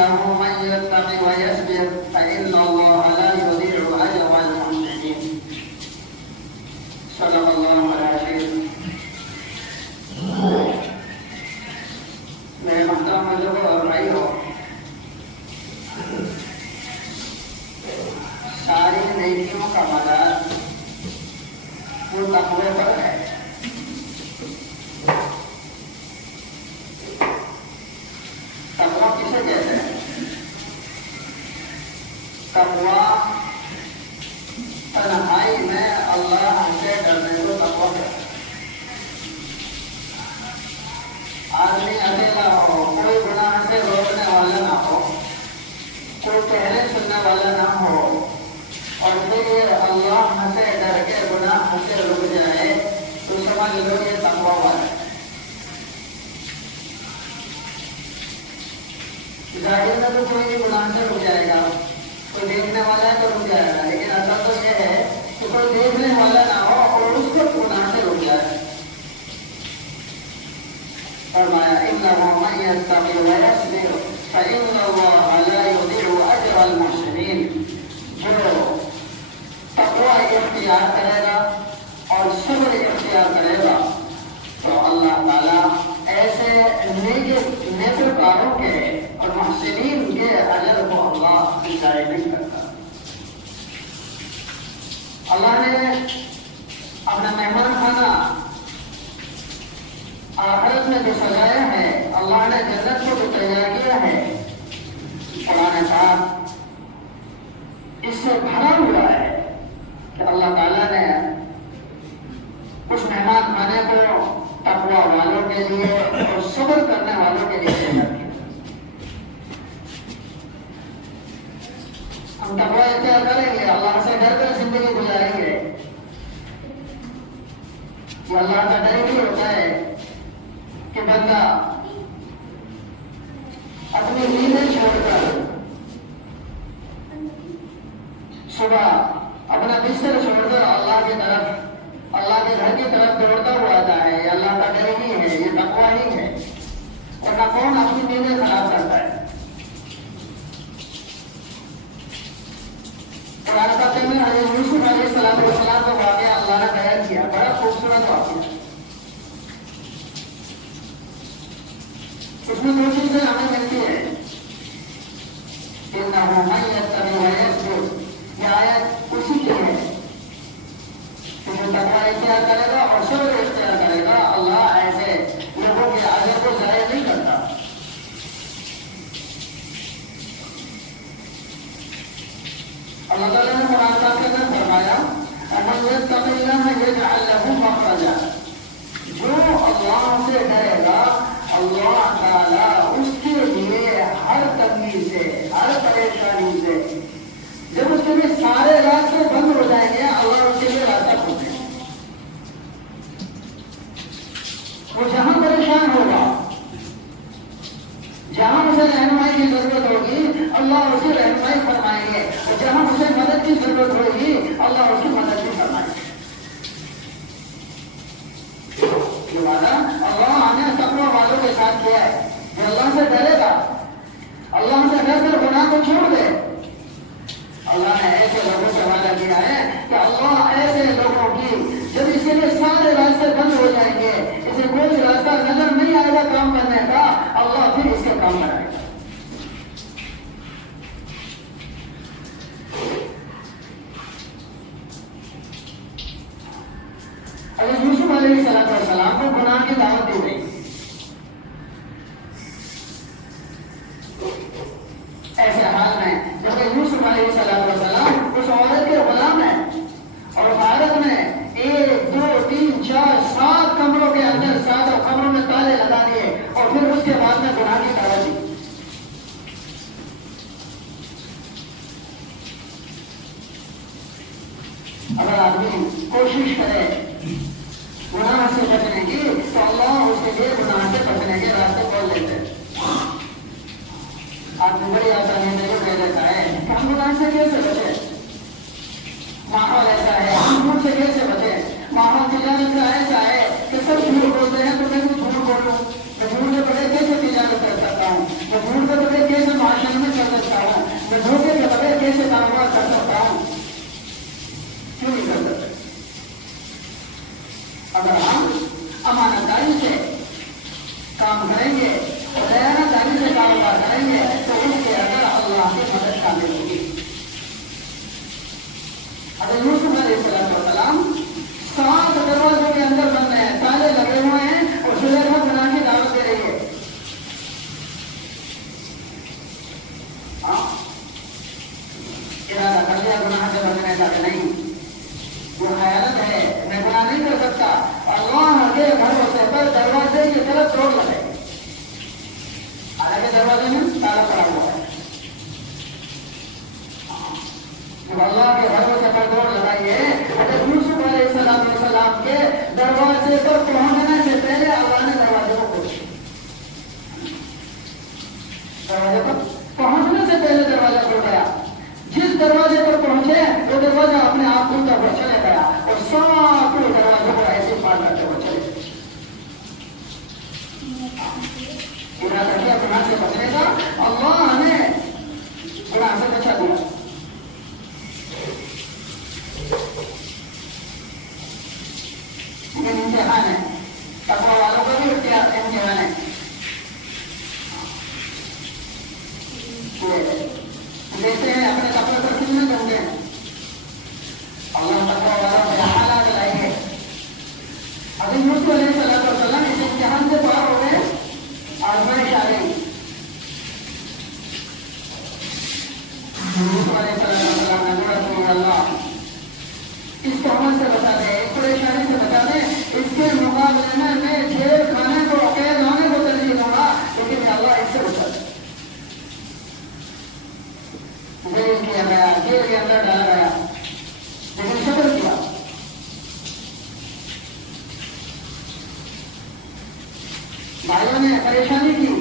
إنه من يتق ويصبر فإن الله لا يضيع أجر المحسنين. صدق الله العظيم. میرے محترم بزرگوں اور بھائیوں، ساری نیکیوں کا مدار وہ تقوی پر ہے۔ تقوی کسے کہتے ہیں؟ تقوی تنہائی میں اللہ سے ڈرنے کو تقوی کہتے ہیں۔ آدمی اکیلا ہو، کوئی گناہ سے روکنے والا نہ ہو، کوئی کہنے سننے والا نہ ہو، اور پھر اللہ سے ڈر کے گناہ سے رک جائے تو سمجھ لو یہ تقوی والا ہے۔ ظاہر میں تو کوئی بھی گناہ سے رک جائے گا، کوئی دیکھنے والا ہے تو رک جائے گا، لیکن اصل تو یہ ہے کہ کوئی دیکھنے والا نہ ہو اور اس کو گناہ سے رک جائے۔ فرمایا إنه من يتق ويصبر فإن الله لا يضيع أجر المحسنين۔ جو تقوی اختیار کرے گا اور صبر اختیار کرے گا تو اللہ تعالیٰ ایسے نیکوکاروں کے اور محسنین کے اجر کو اللہ ضائع نہیں کرتا۔ اللہ نے اپنا مہمان خانہ آخرت میں جو سجایا ہے، اللہ نے جنت کو جو تیار کیا ہے، قرآن پاک اس سے بھرا ہوا ہے کہ اللہ تعالیٰ نے اس مہمان خانے کو تقوی والوں کے لیے اور صبر کرنے والوں کے لیے تیار کیا۔ ہم تقوی اختیار کریں گے، اللہ سے ڈر کر زندگی گزاریں گے۔ یہ اللہ کا ڈر بھی ہوتا ہے کہ بندہ اپنی نیندیں چھوڑ کر صبح اپنا بستر چھوڑ کر اللہ کی طرف، اللہ کے گھر کی طرف دوڑتا ہوا آتا ہے۔ یہ اللہ کا ڈر ہی ہے، یہ تقوی ہی ہے، ورنہ کون اپنی نیندیں خراب کرتا ہے؟ قرآن پاک میں حضرت یوسف علیہ السلام کا واقعہ اللہ نے بیان کیا، بڑا خوبصورت واقعہ۔ اس میں دو چیزیں ہمیں ملتی ہے۔ إنه من يتق ويصبر، یہ آیت اسی کی ہے کہ جو تقوی اختیار کرے گا اور صبر اختیار کرے گا، اللہ ایسے لوگوں کے اجر کو ضائع نہیں کرتا۔ اللہ تعالیٰ نے قرآن پاک کے اندر فرمایا ومن يتق الله يجعل له مخرجا، جو اللہ سے ڈرے گا اللہ تعالیٰ اس کے لیے ہر تنگی سے، ہر پریشانی سے، جب اس کے لیے سارے راستے بند ہو جائیں گے، اللہ اس کے لیے راستہ کھولے گا۔ وہ جہاں پریشان ہوگا، جہاں اسے رہنمائی کی ضرورت ہوگی، اللہ اسے رہنمائی فرمائیں گے، اور جہاں اسے مدد کی ضرورت ہوگی، اللہ اس کی مدد بھی فرمائیں گے۔ یہ وعدہ اللہ نے تقوی والوں کے ساتھ کیا ہے۔ جو اللہ سے ڈرے گا، اللہ سے ڈر کر گناہ کو چھوڑ دے، اللہ نے ایسے لوگوں سے وعدہ کیا ہے کہ اللہ ایسے لوگوں کی جب اس کے لیے سارے راستے بند ہو جائیں گے، اسے کوئی راستہ نظر نہیں آئے گا کام کرنے کا، اللہ پھر اس کے کام کرائے گا۔ حضرت یوسف علیہ السلام کو گناہ کی دعوت دی گئی۔ ایسے حال میں جب یوسف علیہ السلام اس عورت کے غلام ہیں اور اس عورت نے 1 2 3 4 7 کمروں کے اندر 7 کمروں میں تالے لگا دیے اور پھر اس کے بعد میں گناہ کی دعوت دی۔ اگر آدمی کوشش کرے گناہ سے بچنے کی تو اللہ اس کے لیے گناہ سے بچنے کے راستے کھول دیتے ہیں۔ آدمی بڑی آسانی سے یہ کہہ دیتا ہے کہ ہم گناہ سے کیسے بچے، ماحول ایسا ہے، ہم جھوٹ سے کیسے بچے، ماحول تجارت کا ایسا ہے کہ سب جھوٹ بولتے ہیں تو میں بھی جھوٹ بولوں، میں جھوٹ سے بڑے کیسے تجارت کر سکتا ہوں، میں جھوٹ سے بڑے کیسے معاشرے میں دھوکے کے بغیر کیسے کاروبار کر سکتا ہوں؟ کیوں نہیں کر سکتے؟ اگر ہم امانت داری سے کام کریں گے اور دیانت داری سے کاروبار کریں گے تو اس کے اندر اللہ کی مدد شامل ہوگی۔ حضرت یوسف علیہ السلام 7 دروازوں کے اندر بند ہیں، تالے لگے ہوئے ہیں اور زلیخا بنا کے دعوت دے رہی ہے۔ ارادہ کر لیا گناہ سے بچنے کا کہ نہیں، وہ خیانت ہے، میں گناہ نہیں کر سکتا، اللہ کے بھروسے پر دروازے کی طرف توڑ لگائے، حالانکہ دروازے میں تالا پڑا ہوا ہے۔ جب اللہ کے بھروسے پر دوڑ لگائیے، حضرت یوسف علیہ السلام کے دروازے پر پہنچنے سے پہلے اللہ نے دروازے کو کھول دیا۔ دروازے پر پہنچنے سے پہلے دروازہ کھل گیا۔ جس دروازے پر پہنچے وہ دروازہ اپنے آپ کھلتا ہوا چلے گیا اور سارے دروازے کو ایسے پار کرتے ہوئے چلے گئے۔ ارادہ کیا گناہ سے بچنے کا، اللہ نے گناہ سے بچا دیا۔ لیکن امتحان ہے، تقویٰ والوں کا بھی امتحان ہے۔ دیکھتے ہیں اپنے کپڑے پر کتنے گندے ہیں، اللہ تقویٰ والوں کے حالات لائیں گے۔ حضرت یوسف علیہ السلام اس امتحان سے پار ہو گئے، آزمائش آ گئی۔ یوسف علیہ السلام نے دعا کی، اللہ اس تہمت سے بتا دے، اس پریشانی سے بتا دے، اس کے مقابلے میں جیل کھانے کو قید ہونے کو ترجیح دوں گا، لیکن اللہ اس سے بچا دے۔ جیل کیا گیا، جیل کے اندر ڈالا گیا، لیکن صبر کیا۔ بھائیوں نے پریشانی کی،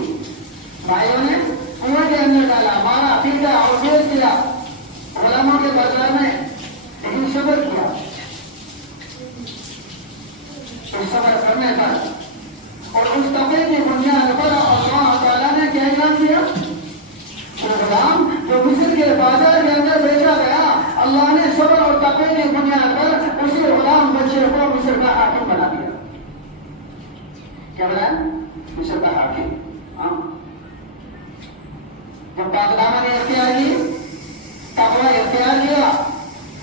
بھائیوں نے کنویں کے اندر ڈالا، مارا پیٹا اور جیل کیا غلاموں کے بازار میں، لیکن صبر کیا۔ تو صبر کرنے پر اور اس تقوی کی بنیاد پر اللہ تعالیٰ نے کیا اعلان کیا؟ وہ غلام جو مصر کے بازار کے اندر بیچا گیا، اللہ نے صبر اور تقوی کی بنیاد پر اسی غلام بچے کو مصر کا حاکم بنا دیا۔ کیا بنایا؟ مصر کا حاکم۔ جب پاکدامنی اختیار کی، تقوی اختیار کیا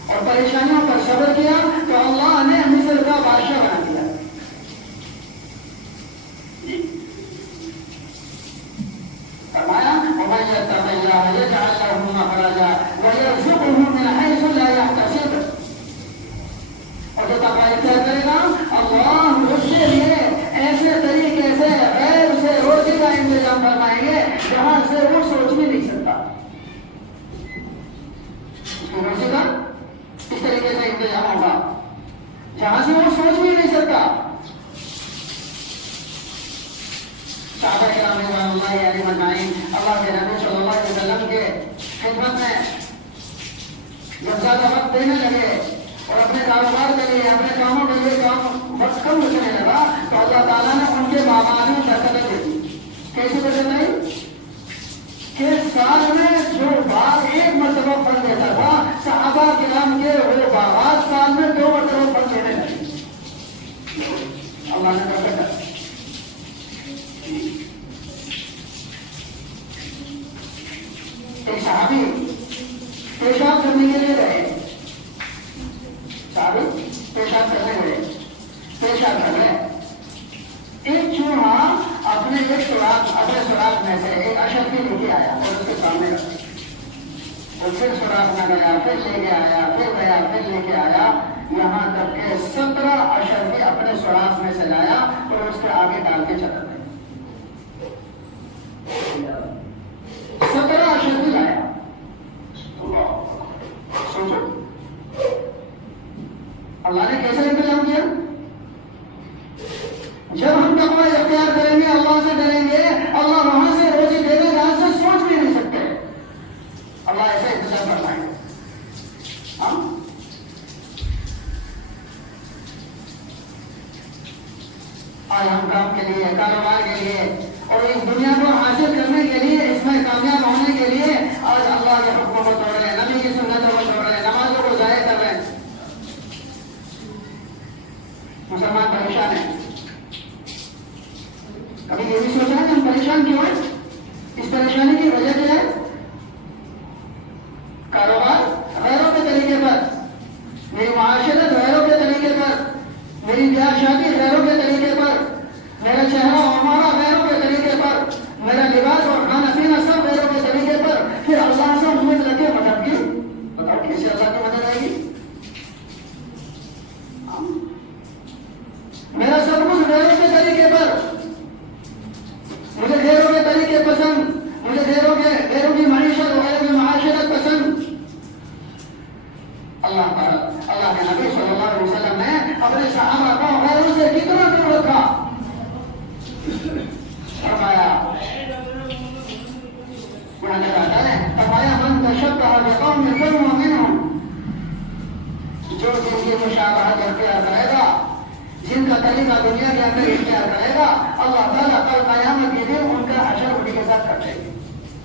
اور پریشانیوں پر صبر کیا تو اللہ نے مصر کا بادشاہ بنا دیا۔ فرمایا وَمَن يَتَّقِ اللَّهَ يَجْعَلْ لَهُ مَخْرَجًا وَيَرْزُقْهُ مِنْ حَيْثُ لَا يَحْتَسِبُ۔ اور جو تقوی اختیار کرے گا، اللہ اس کے لیے ایسے طریقے سے غیر سے روزی کا انتظام فرمائیں گے جہاں سے وہ سوچ بھی نہیں سکتا۔ روزی کا اس طریقے سے انتظام ہوگا جہاں سے وہ سوچ بھی نہیں سکتا۔ صحابہ کرام رضوان اللہ علیہم اجمعین اللہ کے نبی صلی اللہ علیہ وسلم کے خدمت میں جب زیادہ وقت دینے لگے اور اپنے کاروبار کے لیے، اپنے کاموں کے لیے وقت کم بچنے لگا تو اللہ تعالیٰ نے ان کے باغات میں برکت دے دی۔ کیسی برکت نہیں کہ سال میں جو باغ ایک مرتبہ پھل دیتا تھا، صحابہ کرام کے وہ باغات سال میں 2 مرتبہ پھل دینے لگے۔ اللہ نے برکت دی۔ ایک صحابی پیشاب کرنے کے لیے گئے، صحابی پیشاب کرنے گئے، پیشاب کر رہے، ایک چوہا اپنے سوراخ میں سے ایک اشرفی لے کے آیا اور اس کے سامنے رکھا، اور پھر سوراخ میں گیا، پھر لے کے آیا، پھر گیا، پھر لے کے آیا، یہاں تک کہ 17 اشرفی اپنے سوراخ میں سے لایا اور اس کے آگے ڈال کے چلا گیا۔ 17 اشرفی لایا۔ سوچو اللہ نے کیسے انتظام کیا؟ جب ہم تقوی اختیار کریں گے، اللہ سے ڈریں گے، اللہ وہاں سے روزی دے گا جہاں سے سوچ بھی نہیں سکتے۔ اللہ ایسے انتظام فرمائیں گے۔ آج ہم کام کے لیے، کاروبار کے لیے اور اس دنیا کو حاصل کرنے کے لیے، اس میں کامیاب ہونے کے لیے آج اللہ کے حکم کو توڑ رہے ہیں، نبی کی سنتوں کو چھوڑ رہے ہیں، نمازوں کو ضائع کر رہے ہیں. مسلمان پریشان ہیں. کبھی یہ بھی سوچا ہے کہ ہم پریشان کیوں ہیں؟ اس پریشانی کی وجہ کیا ہے؟ کاروبار غیروں کے طریقے پر، میری معاشرت غیروں کے طریقے پر، میری بیاہ شادی غیروں کے طریقے پر، میرا چہرہ اور ہمارا غیروں کے طریقے پر، میرا لباس اور کھانا پینا سب غیروں کے طریقے پر. پھر اللہ سے امید رکھے مدد کی. بتاؤ کیسے اللہ کی مدد آئے گی؟ میرا سب کچھ غیروں کے طریقے پر، مجھے غیروں کے طریقے پسند، مجھے غیروں کی معیشت اور غیروں کی معاشرت پسند. اللہ کے نبی صلی اللہ علیہ وسلم نے اپنے صحابہ کو غیروں سے کتنا دور رکھا. فرمایا من تشبہ بقوم فهو منهم، جو جن کی مشابہت اختیار کرے گا، جن کا طریقہ دنیا کے اندر اختیار کرے گا، اللہ تعالیٰ کل قیامت کے